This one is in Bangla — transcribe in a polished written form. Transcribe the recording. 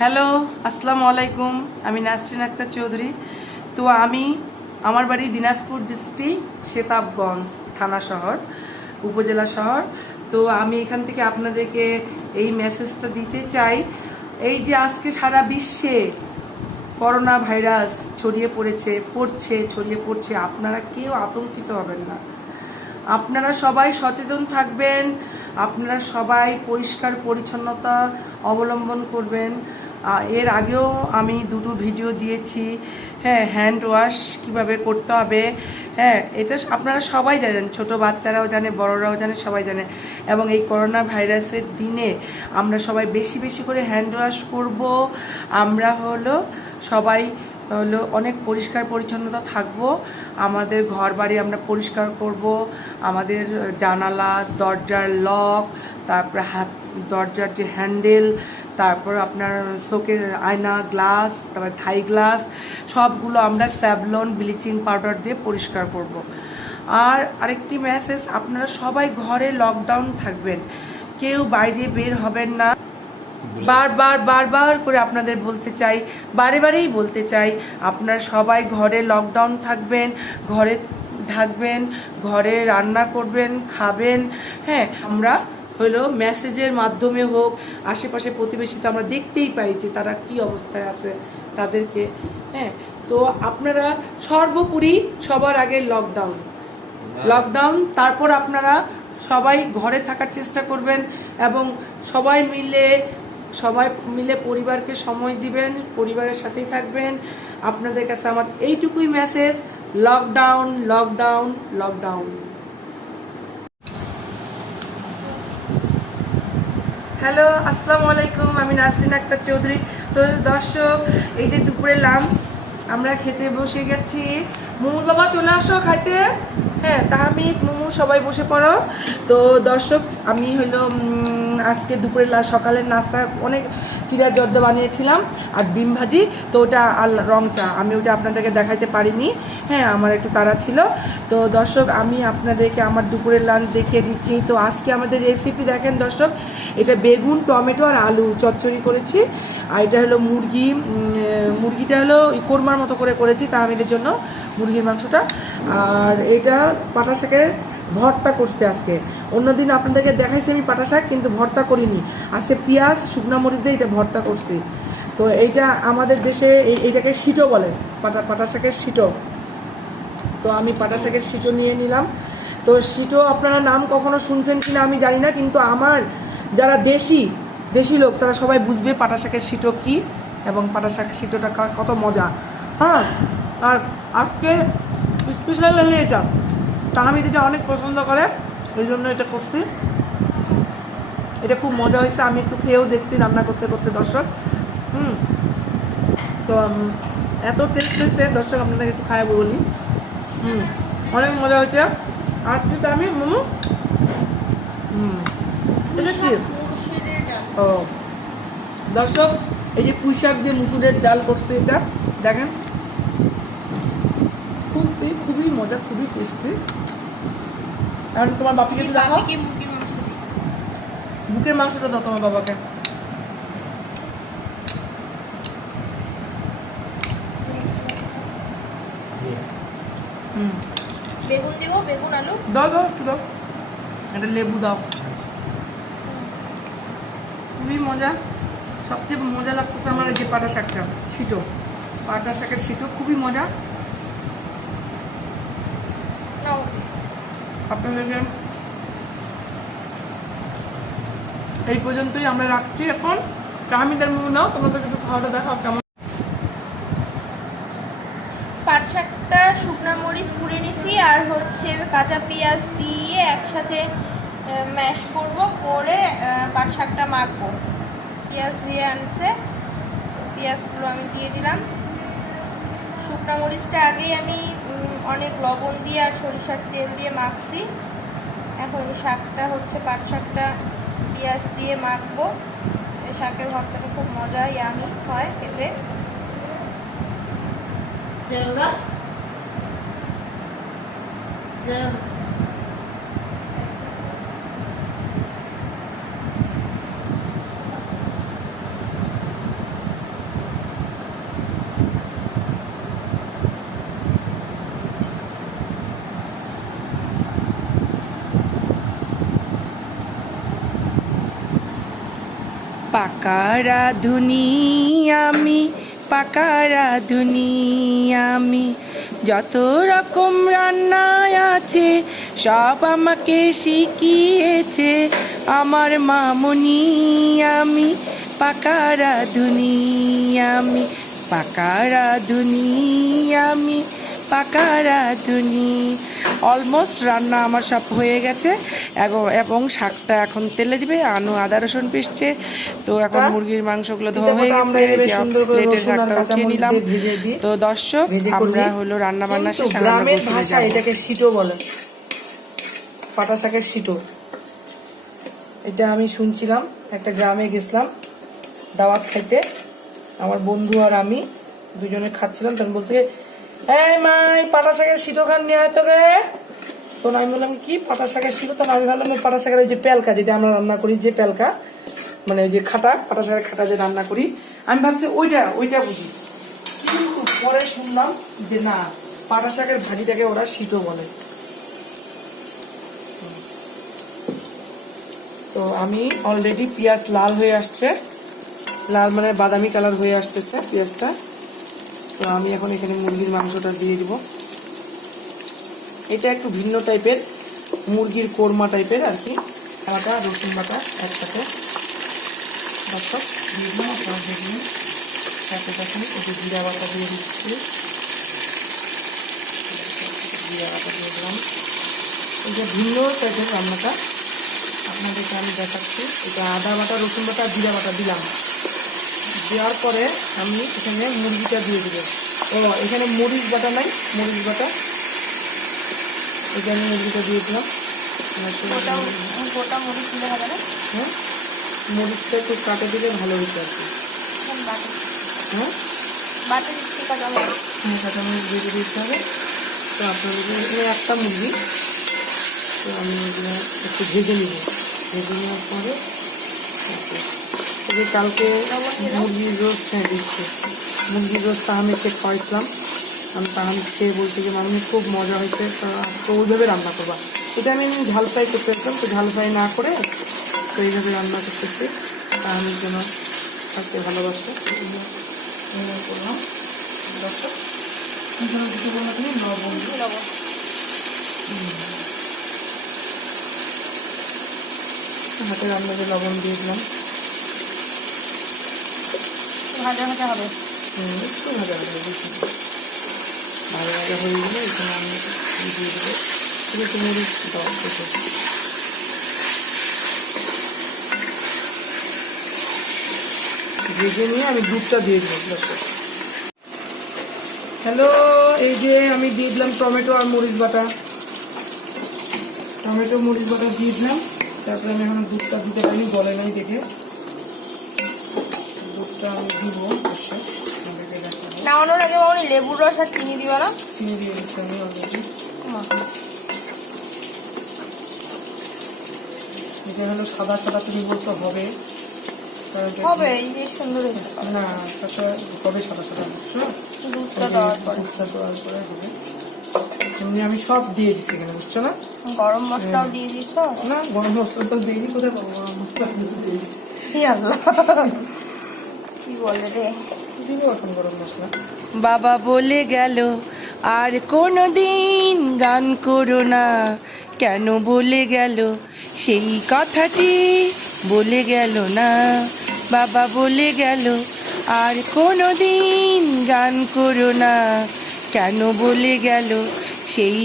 হ্যালো, আসসালামু আলাইকুম। আমি নাসরিন আক্তার চৌধুরী। তো আমার বাড়ি দিনাজপুর ডিস্ট্রিক্ট, সেতাবগঞ্জ থানা শহর, উপজেলা শহর। তো আমি এখান থেকে আপনাদেরকে এই মেসেজটা দিতে চাই। এই যে আজকে সারা বিশ্বে করোনা ভাইরাস ছড়িয়ে পড়ছে, আপনারা কেউ আতঙ্কিত হবেন না। আপনারা সবাই সচেতন থাকবেন, আপনারা সবাই পরিষ্কার পরিচ্ছন্নতা অবলম্বন করবেন। এর আগেও আমি দুটো ভিডিও দিয়েছি, হ্যাঁ, হ্যান্ড ওয়াশ কীভাবে করতে হবে। হ্যাঁ, এটা আপনারা সবাই জানেন, ছোট বাচ্চারাও জানে, বড়রাও জানে, সবাই জানে। এবং এই করোনা ভাইরাসের দিনে আমরা সবাই বেশি বেশি করে হ্যান্ড ওয়াশ করব। আমরা সবাই অনেক পরিষ্কার পরিচ্ছন্নতা থাকবো। আমাদের ঘর বাড়ি আমরা পরিষ্কার করব। আমাদের জানালা, দরজার লক, তারপরে দরজার যে হ্যান্ডেল, তারপর আপনার শোকের আয়না, গ্লাস, তারপর থাই গ্লাস, সবগুলো আমরা স্যাভলন ব্লিচিং পাউডার দিয়ে পরিষ্কার করব। আর আরেকটি মেসেজ, আপনারা সবাই ঘরে লকডাউন থাকবেন, কেউ বাইরে বের হবেন না। বারবার করে আপনাদের বলতে চাই, বারেই বলতে চাই, আপনারা সবাই ঘরে লকডাউন থাকবেন, ঘরে থাকবেন, ঘরে রান্না করবেন, খাবেন। হ্যাঁ, আমরা মেসেজের মাধ্যমে হোক, আশেপাশে প্রতিবেশী তো আমরা দেখতেই পাই যে তারা কি অবস্থায় আছে তাদেরকে। হ্যাঁ, তো আপনারা সর্বোপরি সবার আগে লকডাউন, তারপর আপনারা সবাই ঘরে থাকার চেষ্টা করবেন এবং সবাই মিলে পরিবারকে সময় দিবেন, পরিবারের সাথেই থাকবেন। আপনাদের কাছে আমার এইটুকুই মেসেজ, লকডাউন। হ্যালো, আসসালামু আলাইকুম। আমি নাসরিন আক্তার চৌধুরী। তো দর্শক, এই যে দুপুরে লাঞ্চ আমরা খেতে বসে গেছি। মুমুর বাবা চলে আসো খাইতে। হ্যাঁ, তাহমিদ, মুমু, সবাই বসে পড়ো। তো দর্শক, আমি আজকে দুপুরে সকালের নাস্তা অনেক চিড়া জর্দা বানিয়েছিলাম আর ডিম ভাজি। তো ওটা আর রং চা, আমি ওটা আপনাদেরকে দেখাইতে পারিনি। হ্যাঁ, আমার একটু তাড়া ছিল। তো দর্শক, আমি আপনাদেরকে আমার দুপুরের লাঞ্চ দেখিয়ে দিচ্ছি। তো আজকে আমাদের রেসিপি দেখেন দর্শক, এটা বেগুন, টমেটো আর আলু চচ্চড়ি করেছি। আর এটা মুরগিটা কোরমার মতো করেছি তাহমিদের জন্য, মুরগির মাংসটা। আর এটা পাটা শাকের ভর্তা করছে আজকে। অন্যদিন আপনাদেরকে দেখাইছি আমি পাটা শাক, কিন্তু ভর্তা করিনি। আজকে পেঁয়াজ, শুকনো মরিচ দিয়ে এটা ভর্তা করছি। তো এইটা আমাদের দেশে এইটাকে সিটো বলে, পাটা শাকের সিটো। তো আমি পাটা শাকের সিটো নিয়ে নিলাম। তো সিটো আপনারা নাম কখনো শুনছেন কিনা আমি জানি না, কিন্তু আমার যারা দেশি লোক তারা সবাই বুঝবে পাটা শাকের সিটো কী এবং পাটা শাকের সিটোটা কত মজা। হ্যাঁ, আর আজকে স্পেশাল হলে এটা আমি যেটা অনেক পছন্দ করে, এই জন্য এটা করছি। এটা খুব মজা হয়েছে, আমি একটু খেয়েও দেখছি রান্না করতে করতে দর্শক। তো এত টেস্ট হয়েছে দর্শক, আপনাদের একটু খাওয়াবো বলি। অনেক মজা হয়েছে। আর কিন্তু আমি এটা কি ও দর্শক, এই যে পুঁই শাক দিয়ে মুসুরের ডাল করছে, এটা দেখেন, খুবই মজা, খুবই টেস্টি। এখন তোমার বাপিকে দেখো, বুকের মাংসটা দাও তোমার বাবাকে। বেগুন দিব, বেগুন আলু দাও একটু দাও, একটা লেবু দাও। খুবই মজা। সবচেয়ে মজা লাগতেছে আমার এই যে পাটা শাকের সিটো খুবই মজা। আপনাদেরকে এই পর্যন্তই আমরা রাখছি। এখন চাউমিনের মুখ নাও, তোমাদের কিছু খাওয়াটা দেখাও কেমন। পাট শাকটা শুকনা মরিচ পুড়ে নিছি আর কাঁচা পেঁয়াজ দিয়ে একসাথে ম্যাশ করে পাট শাকটা মাখবো। পেঁয়াজ দিয়ে আনছে, পেঁয়াজগুলো আমি দিয়ে দিলাম। শুকনা মরিচটা আগেই আমি অনেক লবণ দিয়ে আর সরিষার তেল দিয়ে মাখছি। এখন শাকটা পাট শাকটা পেঁয়াজ দিয়ে মাখবো। এই শাকের ভর্তাটা খুব মজা, ইয়ামি হয় খেতে। পাকা রাঁধুনি আমি, পাকা রাঁধুনি আমি, যত রকম রান্না আছে সব আমাকে শিখিয়েছে আমার মামুনি। আমি পাকা রাঁধুনি আমি, পাকা রাঁধুনি আমি, পাকা রাঁধুনি। অলমোস্ট রান্না আমার সব হয়ে গেছে এবং শাকটা এখন তেলে দিবে। আদা রসুন পিসছে। তো এখন মুরগির মাংসগুলো ধোয়া হয়ে গেছে, প্লেটে শাকটা উঠিয়ে নিলাম। তো দর্শক, আমরা হলো রান্না বান্না শেষ, গ্রামের ভাষা এটাকে সিটো বলে, পাটা শাকের সিটো। এটা আমি শুনছিলাম, একটা গ্রামে গেছিলাম দাওয়াত খাইতে, আমার বন্ধু আর আমি দুজনে খাচ্ছিলাম, তখন বলছে এই মাই পাটা শাকের সিটো খান নিয়ে আয় তো গে। তখন আমি বললাম কি পাটা শাকের সিটো? তখন আমি ভাবলাম পাটা শাকের ওই যে পেলকা, যেটা আমরা রান্না করি, যে পেলকা মানে ওই যে খাটা, পাটা শাকের খাটা যে রান্না করি, আমি ভাবছি ওইটা বুঝি। কিন্তু পরে শুনলাম যে না, পাটা শাকের ভাজিটাকে ওরা সিটো বলে। তো আমি অলরেডি পেঁয়াজ লাল হয়ে আসছে, লাল মানে বাদামি কালার হয়ে আসতেছে পেঁয়াজটা। তো আমি এখন এখানে মুরগির মাংসটা দিয়ে দিব। এটা একটু ভিন্ন টাইপের, মুরগির কোরমা টাইপের আর কি। আদা রসুন বাটা একসাথে দিয়ে দিলাম, সাথে দেখুন একটু জিরা বাটা দিয়ে দিচ্ছি, জিরা বাটা দিয়ে দিলাম। এটা ভিন্ন টাইপের রান্নাটা আপনাদেরকে আমি দেখাচ্ছি। এটা আদা বাটা রসুন বাটা জিরা বাটা দিলাম, দেওয়ার পরে আমি এখানে মুরগিটা দিয়ে দেবো। ও এখানে মরিচ বাটা নাই, মরিচ বাটা এখানে মুরগিটা দিয়ে দিলাম। গোটা মরিচ দিলে হবে না? হ্যাঁ, মরিচটা একটু কাটে দিলে ভালো হতো আর কি। হ্যাঁ, বাটা দিচ্ছি কাঁচামরিচ। হ্যাঁ, কাঁচামরিচ দিয়ে দিতে হবে। তো আপনাদের এখানে একটা মুরগি, তো আমি এগুলো একটু ভেজে নিব। ভেজে নেওয়ার পরে যে কালকে মুরগির রোস্ট দিচ্ছে, মুরগির রোস্ট তাহামিকে খাওয়াইছিলাম। আমি তাহামি খেয়ে বলছি যে মামি খুব মজা হয়েছে, তো আজকে ওইভাবে রান্না করবা। এটা আমি ঝাল ফ্রাই করতে আসলাম, তো ঝাল ফ্রাই না করে তো এইভাবে রান্না করতেছি। তাহামির জন্য থাকতে ভালোবাসে করলাম। দর্শক হাতে রান্নাতে লবণ দিয়ে দিলাম। ভাজা ভাজা হবে, একটু ভাজা ভাজা বেশি ভাজা ভাজা হয়ে গেলে এখানে আমি দিয়ে দেবো একটু মরিচ দাও দেখে। ভেজে নিয়ে আমি দুধটা দিয়ে দেবো। হ্যালো, এই যে আমি দিয়ে দিলাম টমেটো আর মরিচ বাটা, টমেটো মরিচ বাটা দিয়ে দিলাম। তারপরে আমি এখন দুধটা দিতে পারি, গলে নাই দেখে দুধটা আমি দিব। নামানোর আগে মামনি লেবুর রস আর চিনি দিবা না? চিনি দিয়ে দিচ্ছি আমি অলরেডি। এটা হলো সাদা সাদা, তুমি বলতে হবে হবে, এই যে সুন্দর না, হবে সাদা সাদা, বুঝছো? দুধটা দেওয়ার পরে, দুধটা দেওয়ার পরে হবে। এমনি আমি সব দিয়ে দিচ্ছি এখানে, বুঝছো না? গরম মশলাও দিয়ে দিচ্ছ না, গরম মশলা তো দিইনি, কোথায় পাবো গরম মশলা? কি বলে রে, দিব এখন গরম মশলা। বাবা বলে গেল আর কোনো দিন গান করো না, কেন বলে গেল সেই কথাটি বলে গেল না। বাবা বলে গেল আর কোনো দিন গান করো না, কেন বলে গেল সেই